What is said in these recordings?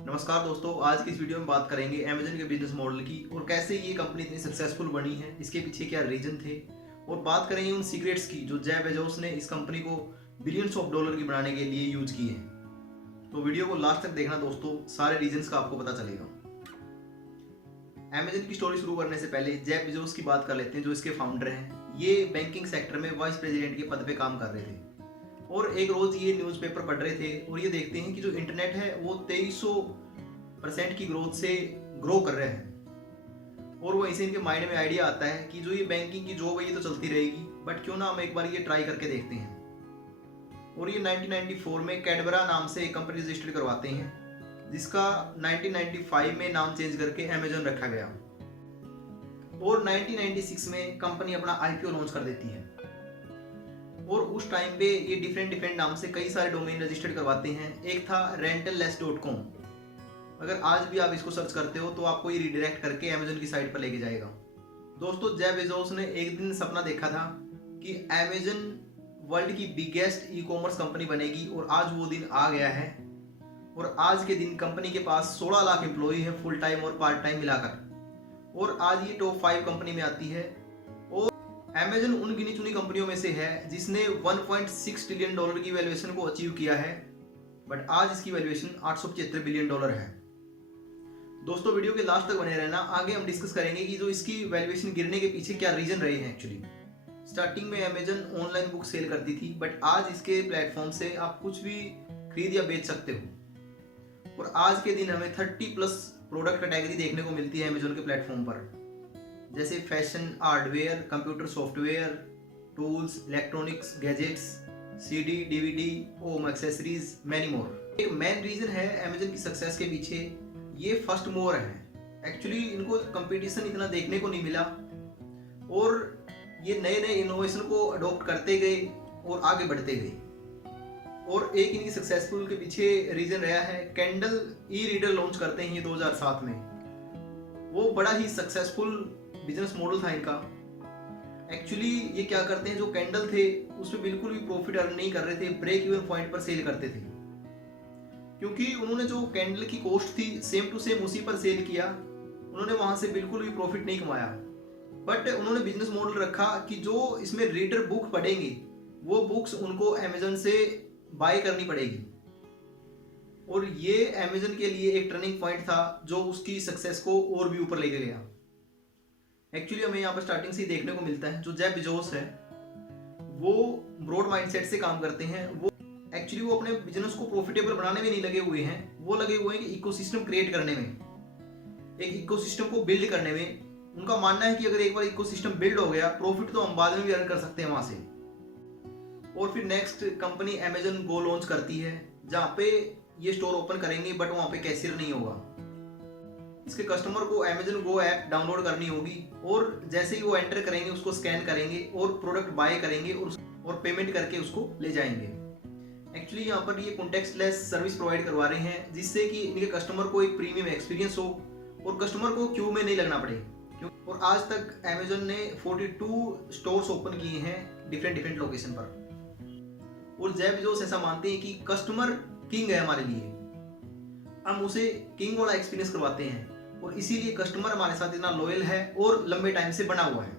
नमस्कार दोस्तों, आज की इस वीडियो में बात करेंगे अमेजन के बिजनेस मॉडल की और कैसे ये कंपनी इतनी सक्सेसफुल बनी है, इसके पीछे क्या रीजन थे और बात करेंगे उन सीक्रेट्स की जो जेफ बेजोस ने इस कंपनी को बिलियंस ऑफ डॉलर की बनाने के लिए यूज किए हैं। तो वीडियो को लास्ट तक देखना दोस्तों, सारे रीजंस का आपको पता चलेगा। अमेजन की स्टोरी शुरू करने से पहले जेफ बेजोस की बात कर लेते हैं, जो इसके फाउंडर हैं। ये बैंकिंग सेक्टर में वाइस प्रेसिडेंट के पद पे काम कर रहे थे और एक रोज ये न्यूज़पेपर पढ़ रहे थे और ये देखते हैं कि जो इंटरनेट है वो 2300% की ग्रोथ से ग्रो कर रहे हैं। और वहीं से इनके माइंड में आइडिया आता है कि जो ये बैंकिंग की जॉब है ये तो चलती रहेगी, बट क्यों ना हम एक बार ये ट्राई करके देखते हैं। और ये 1994 में कैडबरा नाम से एक कंपनी रजिस्टर करवाते हैं, जिसका 1995 में नाम चेंज करके अमेजन रखा गया। और 1996 में कंपनी अपना आईपीओ लॉन्च कर देती है और उस टाइम पे ये डिफरेंट नाम से कई सारे डोमेन रजिस्टर्ड करवाते हैं। एक था rental-less.com। अगर आज भी आप इसको सर्च करते हो तो आपको ये रिडायरेक्ट करके अमेजन की साइट पर लेके जाएगा। दोस्तों, जेफ बेजोस ने एक दिन सपना देखा था कि अमेजन वर्ल्ड की बिगेस्ट ई कॉमर्स कंपनी बनेगी और आज वो दिन आ गया है। और आज के दिन कंपनी के पास 16 लाख एम्प्लॉई है, फुल टाइम और पार्ट टाइम मिलाकर। और आज ये टॉप 5 कंपनी में आती है और अमेजन उन गिनी चुनी कंपनियों में से है जिसने 1.6 ट्रिलियन डॉलर की वैल्यूएशन को अचीव किया है, बट आज इसकी वैल्यूएशन 875 बिलियन डॉलर है। दोस्तों, वीडियो के लास्ट तक बने रहना, आगे हम डिस्कस करेंगे कि जो इसकी वैल्यूएशन गिरने के पीछे क्या रीजन रहे हैं। एक्चुअली स्टार्टिंग में अमेजन ऑनलाइन बुक सेल करती थी, बट आज इसके प्लेटफॉर्म से आप कुछ भी खरीद या बेच सकते हो। और आज के दिन हमें 30+ प्रोडक्ट कैटेगरी देखने को मिलती है अमेजन के प्लेटफॉर्म पर, जैसे fashion, hardware, computer software, tools, electronics, gadgets, CD, DVD, home accessories, many more. एक मेन रीजन है अमेजन की सक्सेस के पीछे, ये फर्स्ट मूवर है। एक्चुअली इनको कंपटीशन इतना देखने को नहीं मिला और ये नए नए इनोवेशन को अडॉप्ट करते गए और आगे बढ़ते गए। और एक इनकी सक्सेसफुल के पीछे रीजन रहा है कैंडल ई रीडर लॉन्च करते हैं ये 2007 में। वो बड़ा ही सक्सेसफुल बिजनेस मॉडल था इनका। एक्चुअली ये क्या करते हैं, जो कैंडल थे उसमें बिल्कुल भी प्रॉफिट अर्न नहीं कर रहे थे, ब्रेक इवन पॉइंट पर सेल करते थे, क्योंकि उन्होंने जो कैंडल की कॉस्ट थी सेम टू सेम उसी पर सेल किया। उन्होंने वहां से बिल्कुल भी प्रॉफिट नहीं कमाया, बट उन्होंने बिजनेस मॉडल रखा कि जो इसमें रीडर बुक पढ़ेंगे वो बुक्स उनको अमेजन से बाय करनी पड़ेगी। और ये अमेजन के लिए एक टर्निंग पॉइंट था जो उसकी सक्सेस को और भी ऊपर लेके गया। एक्चुअली हमें यहाँ पर स्टार्टिंग से ही देखने को मिलता है जो जेफ बेजोस है वो ब्रॉड माइंडसेट से काम करते हैं। वो अपने बिजनेस को प्रॉफिटेबल बनाने में नहीं लगे हुए हैं, वो लगे हुए हैं कि इकोसिस्टम क्रिएट करने में, एक इकोसिस्टम को बिल्ड करने में। उनका मानना है कि अगर एक बार इकोसिस्टम बिल्ड हो गया, प्रॉफिट तो हम बाद में भी अर्न कर सकते हैं वहां से। और फिर नेक्स्ट कंपनी अमेजन गो लॉन्च करती है, जहाँ पे ये स्टोर ओपन करेंगे बट वहां पे कैशियर नहीं होगा। इसके कस्टमर को अमेजन गो ऐप डाउनलोड करनी होगी और जैसे ही वो एंटर करेंगे उसको स्कैन करेंगे और प्रोडक्ट बाय करेंगे और पेमेंट करके उसको ले जाएंगे। एक्चुअली यहाँ पर ये कॉन्टेक्स्टलेस सर्विस प्रोवाइड करवा रहे हैं, जिससे कि इनके कस्टमर को एक प्रीमियम एक्सपीरियंस हो और कस्टमर को क्यू में नहीं लगना पड़े। और आज तक अमेजन ने 42 स्टोर्स ओपन किए हैं डिफरेंट लोकेशन पर। और जेफ बेजोस ऐसा मानते हैं कि कस्टमर किंग है हमारे लिए, हम उसे किंग वाला एक्सपीरियंस करवाते हैं और इसीलिए कस्टमर हमारे साथ इतना लॉयल है और लंबे टाइम से बना हुआ है।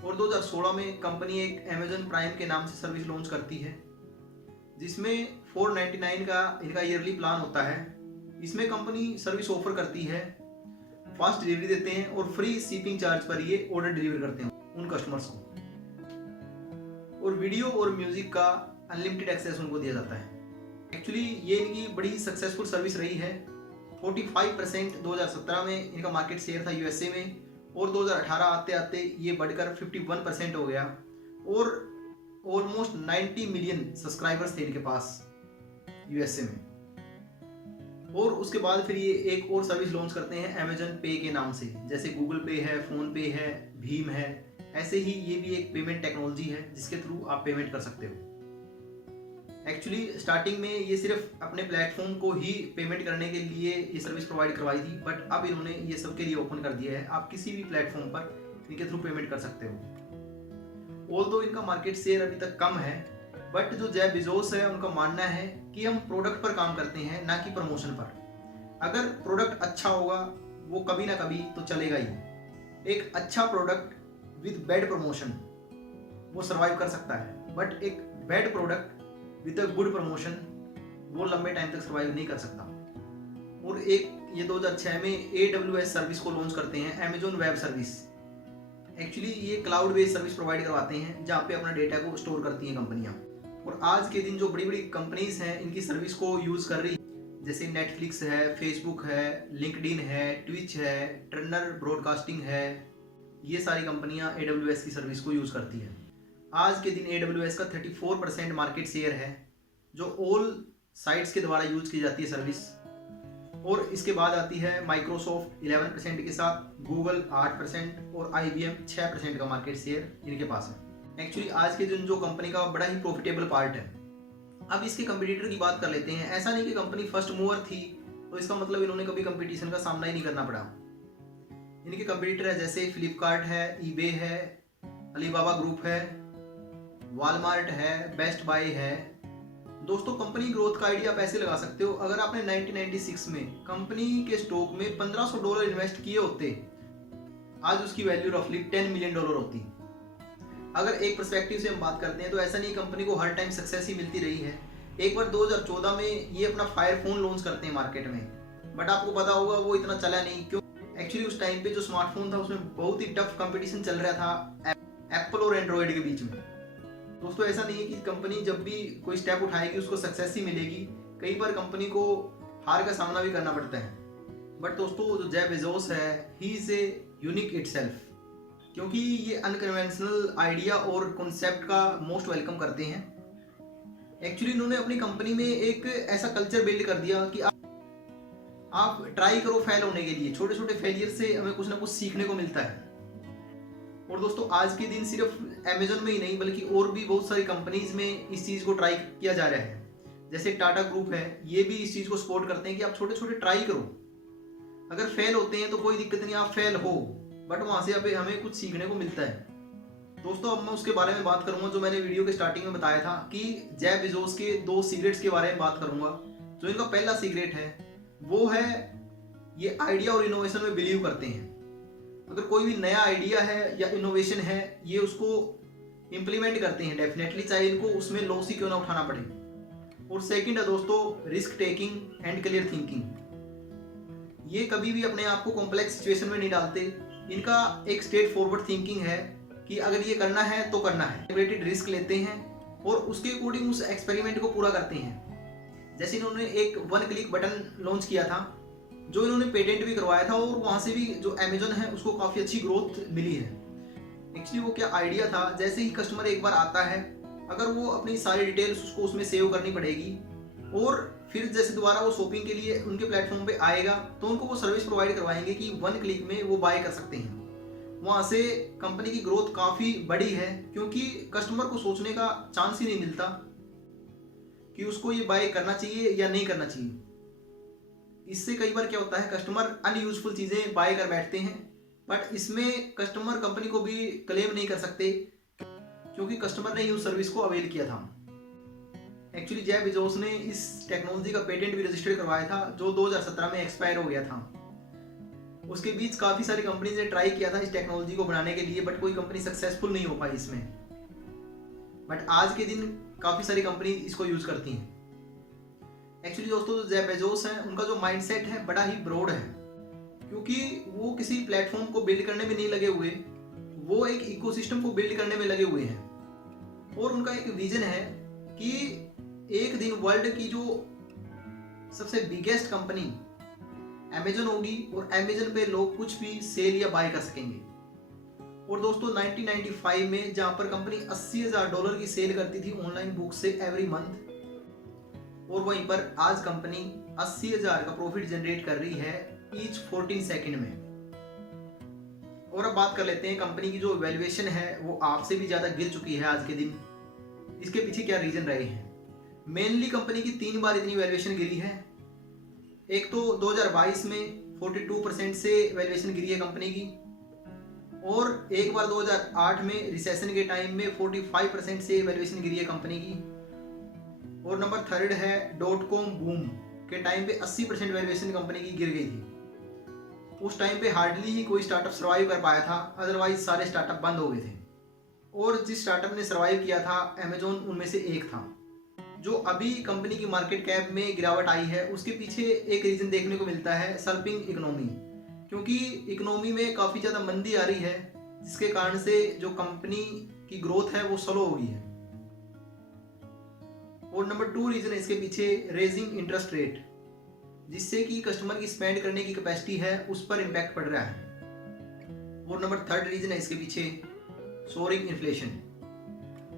और 2016 में कंपनी एक अमेजन प्राइम के नाम से सर्विस लॉन्च करती है, जिसमें 499 का इनका ईयरली प्लान होता है। इसमें कंपनी सर्विस ऑफर करती है, फास्ट डिलीवरी देते हैं और फ्री शिपिंग चार्ज पर ये ऑर्डर डिलीवर करते हैं उन कस्टमर्स को। और वीडियो और म्यूजिक का अनलिमिटेड एक्सेस उनको दिया जाता है। एक्चुअली ये इनकी बड़ी सक्सेसफुल सर्विस रही है। 45% 2017 में इनका मार्केट शेयर था यूएसए में और 2018 आते आते ये बढ़कर 51% हो गया और ऑलमोस्ट 90 मिलियन सब्सक्राइबर्स थे इनके पास यूएसए में। और उसके बाद फिर ये एक और सर्विस लॉन्च करते हैं अमेजन पे के नाम से, जैसे गूगल पे है, फोन पे है, भीम है। ऐसे ही ये भी एक पेमेंट टेक्नोलॉजी है जिसके थ्रू आप पेमेंट कर सकते हो। एक्चुअली स्टार्टिंग में ये सिर्फ अपने प्लेटफॉर्म को ही पेमेंट करने के लिए ये सर्विस प्रोवाइड करवाई थी, बट अब इन्होंने ये सबके लिए ओपन कर दिया है, आप किसी भी प्लेटफॉर्म पर इनके थ्रू पेमेंट कर सकते हो। ऑल्दो इनका मार्केट शेयर अभी तक कम है, बट जो जेफ बेजोस है उनका मानना है कि हम प्रोडक्ट पर काम करते हैं, ना कि प्रमोशन पर। अगर प्रोडक्ट अच्छा होगा वो कभी ना कभी तो चलेगा ही। एक अच्छा प्रोडक्ट विद बैड प्रमोशन वो सर्वाइव कर सकता है, बट एक bad product with a good promotion वो लंबे टाइम तक सर्वाइव नहीं कर सकता। और एक ये 2006 में AWS सर्विस को लॉन्च करते हैं, अमेजोन वेब सर्विस। एक्चुअली ये क्लाउड बेस्ड सर्विस प्रोवाइड करवाते हैं जहाँ पे अपना डेटा को स्टोर करती हैं कंपनियाँ। और आज के दिन जो बड़ी बड़ी कंपनीज हैं इनकी सर्विस को यूज़ कर रही, जैसे नेटफ्लिक्स है, फेसबुक है, लिंक्डइन है, ट्विच है, टर्नर ब्रॉडकास्टिंग है, ये सारी कंपनियां AWS की सर्विस को यूज़ करती है। आज के दिन AWS का 34% मार्केट शेयर है, जो ऑल साइट्स के द्वारा यूज की जाती है सर्विस। और इसके बाद आती है माइक्रोसॉफ्ट 11% के साथ, गूगल 8% और IBM 6% का मार्केट शेयर इनके पास है। एक्चुअली आज के दिन जो कंपनी का बड़ा ही प्रॉफिटेबल पार्ट है। अब इसके कंपटीटर की बात कर लेते हैं। ऐसा नहीं कि कंपनी फर्स्ट मूवर थी तो इसका मतलब इन्होंने कभी कंपटीशन का सामना ही नहीं करना पड़ा। इनके कंपटीटर है जैसे फ्लिपकार्ट है, eBay है, अलीबाबा ग्रुप है, वॉलमार्ट है, बेस्ट बाय है। दोस्तों कंपनी ग्रोथ का आइडिया आप ऐसे लगा सकते हो, अगर आपने 1996 में कंपनी के स्टॉक में $1500 इन्वेस्ट किए होते, आज उसकी वैल्यू रफली $10 मिलियन होती। अगर एक पर्सपेक्टिव से हम बात करते हैं तो ऐसा नहीं कंपनी को हर टाइम सक्सेस ही मिलती रही है। एक बार 2014 में ये अपना फायर फोन लॉन्च करते हैं मार्केट में, बट आपको पता होगा वो इतना चला नहीं। क्यों? एक्चुअली उस टाइम पे जो स्मार्टफोन था उसमें बहुत ही टफ कंपटीशन चल रहा था एप्पल और एंड्रॉयड के बीच में। दोस्तों ऐसा नहीं है कि कंपनी जब भी कोई स्टेप उठाएगी उसको सक्सेस ही मिलेगी, कई बार कंपनी को हार का सामना भी करना पड़ता है। बट दोस्तों जो जेफ बेजोस है, he is a unique itself, क्योंकि ये अनकन्वेंशनल आइडिया और कॉन्सेप्ट का मोस्ट वेलकम करते हैं। एक्चुअली इन्होंने अपनी कंपनी में एक ऐसा कल्चर बिल्ड कर दिया कि आप ट्राई करो फेल होने के लिए। छोटे छोटे फेलियर से हमें कुछ ना कुछ सीखने को मिलता है। और दोस्तों आज के दिन सिर्फ अमेजोन में ही नहीं बल्कि और भी बहुत सारी कंपनीज में इस चीज़ को ट्राई किया जा रहा है। जैसे टाटा ग्रुप है, ये भी इस चीज़ को सपोर्ट करते हैं कि आप छोटे छोटे ट्राई करो। अगर फेल होते हैं तो कोई दिक्कत नहीं, आप फेल हो, बट वहाँ से हमें कुछ सीखने को मिलता है। दोस्तों अब मैं उसके बारे में बात करूंगा जो मैंने वीडियो के स्टार्टिंग में बताया था कि जेफ बेजोस के 2 सीक्रेट्स के बारे में बात करूंगा। जो इनका पहला सीक्रेट है वो है ये आइडिया और इनोवेशन में बिलीव करते हैं। अगर कोई भी नया आइडिया है या इनोवेशन है ये उसको इम्प्लीमेंट करते हैं डेफिनेटली, चाहे इनको उसमें लॉस ही क्यों ना उठाना पड़े। और सेकंड है दोस्तों risk taking and clear thinking. ये कभी भी अपने आप को कॉम्प्लेक्स सिचुएशन में नहीं डालते। इनका एक स्ट्रेट फॉरवर्ड थिंकिंग है कि अगर ये करना है तो करना है। कैलकुलेटेड रिस्क लेते हैं और उसके अकॉर्डिंग उस एक्सपेरिमेंट को पूरा करते हैं। जैसे इन्होंने एक 1 क्लिक बटन लॉन्च किया था जो इन्होंने पेटेंट भी करवाया था, और वहाँ से भी जो अमेजोन है उसको काफ़ी अच्छी ग्रोथ मिली है। एक्चुअली वो क्या आइडिया था, जैसे ही कस्टमर एक बार आता है अगर वो अपनी सारी डिटेल्स उसको उसमें सेव करनी पड़ेगी, और फिर जैसे दोबारा वो शॉपिंग के लिए उनके प्लेटफॉर्म पे आएगा तो उनको वो सर्विस प्रोवाइड करवाएंगे कि 1 क्लिक में वो बाय कर सकते हैं। वहाँ से कंपनी की ग्रोथ काफ़ी बड़ी है, क्योंकि कस्टमर को सोचने का चांस ही नहीं मिलता कि उसको ये बाय करना चाहिए या नहीं करना चाहिए। इससे कई बार क्या होता है कस्टमर अनयूजफुल चीज़ें बाय कर बैठते हैं, बट इसमें कस्टमर कंपनी को भी क्लेम नहीं कर सकते क्योंकि कस्टमर ने उस सर्विस को अवेल किया था। एक्चुअली जेफ बेजोस ने इस टेक्नोलॉजी का पेटेंट भी रजिस्टर करवाया था जो 2017 में एक्सपायर हो गया था। उसके बीच काफ़ी सारी कंपनीज ने ट्राई किया था इस टेक्नोलॉजी को बनाने के लिए, बट कोई कंपनी सक्सेसफुल नहीं हो पाई इसमें। बट आज के दिन काफ़ी सारी कंपनी इसको यूज़ करती हैं। एक्चुअली दोस्तों जो जेफ बेजोस हैं उनका जो माइंडसेट है बड़ा ही ब्रॉड है, क्योंकि वो किसी प्लेटफॉर्म को बिल्ड करने में नहीं लगे हुए, वो एक इकोसिस्टम को बिल्ड करने में लगे हुए हैं। और उनका एक विजन है कि एक दिन वर्ल्ड की जो सबसे बिगेस्ट कंपनी अमेजन होगी और अमेजन पे लोग कुछ भी सेल या बाय कर सकेंगे। और दोस्तों 1995 में जहां पर कंपनी $80,000 की सेल करती थी ऑनलाइन बुक से एवरी मंथ, और वहीं पर आज कंपनी 80,000 का प्रॉफिट जनरेट कर रही है ईच 14 सेकंड में। और अब बात कर लेते हैं कंपनी की जो वैल्यूएशन है वो आपसे भी ज़्यादा गिर चुकी है आज के दिन। इसके पीछे क्या रीजन रहे हैं? मेनली कंपनी की 3 बार इतनी वैल्यूएशन गिरी है। एक तो 2022 में 42% से वैल्यूएशन गिरी है कंपनी की, और एक बार 2008 में रिसेशन के टाइम में 45% से वैल्यूएशन गिरी है कंपनी की, और नंबर थर्ड है .com बूम के टाइम पे 80% वैल्यूएशन कंपनी की गिर गई थी। उस टाइम पे हार्डली ही कोई स्टार्टअप सर्वाइव कर पाया था, अदरवाइज सारे स्टार्टअप बंद हो गए थे। और जिस स्टार्टअप ने सर्वाइव किया था अमेजोन उनमें से एक था। जो अभी कंपनी की मार्केट कैप में गिरावट आई है उसके पीछे एक रीज़न देखने को मिलता है सर्पिंग इकोनॉमी, क्योंकि इकोनॉमी में काफ़ी ज़्यादा मंदी आ रही है जिसके कारण से जो कंपनी की ग्रोथ है वो स्लो हो गई है। और नंबर 2 रीज़न है इसके पीछे रेजिंग इंटरेस्ट रेट, जिससे कि कस्टमर की स्पेंड करने की कैपेसिटी है उस पर इम्पैक्ट पड़ रहा है। और नंबर 3 रीज़न है इसके पीछे सोरिंग इन्फ्लेशन।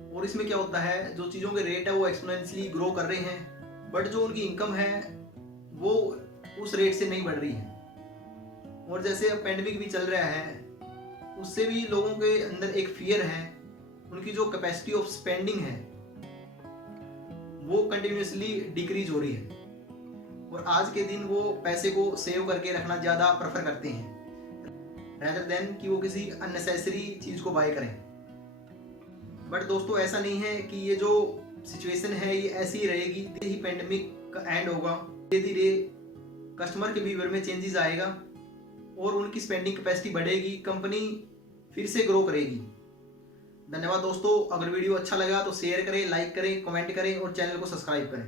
और इसमें क्या होता है, जो चीज़ों के रेट है वो एक्सपोनेंशियली ग्रो कर रहे हैं बट जो उनकी इनकम है वो उस रेट से नहीं बढ़ रही है। और जैसे अब पेंडेमिक भी चल रहा है उससे भी लोगों के अंदर एक फियर है, उनकी जो कैपेसिटी ऑफ स्पेंडिंग है वो कंटिन्यूसली डिक्रीज हो रही है और आज के दिन वो पैसे को सेव करके रखना ज़्यादा प्रेफर करते हैं रेदर देन कि वो किसी अननेसेसरी चीज़ को बाय करें। बट दोस्तों ऐसा नहीं है कि ये जो सिचुएशन है ये ऐसी ही रहेगी, धीरे ही पेंडेमिक का एंड होगा, धीरे धीरे कस्टमर के बिहेवियर में चेंजेस आएगा और उनकी स्पेंडिंग कैपेसिटी बढ़ेगी, कंपनी फिर से ग्रो करेगी। धन्यवाद दोस्तों, अगर वीडियो अच्छा लगा तो शेयर करें, लाइक करें, कमेंट करें और चैनल को सब्सक्राइब करें।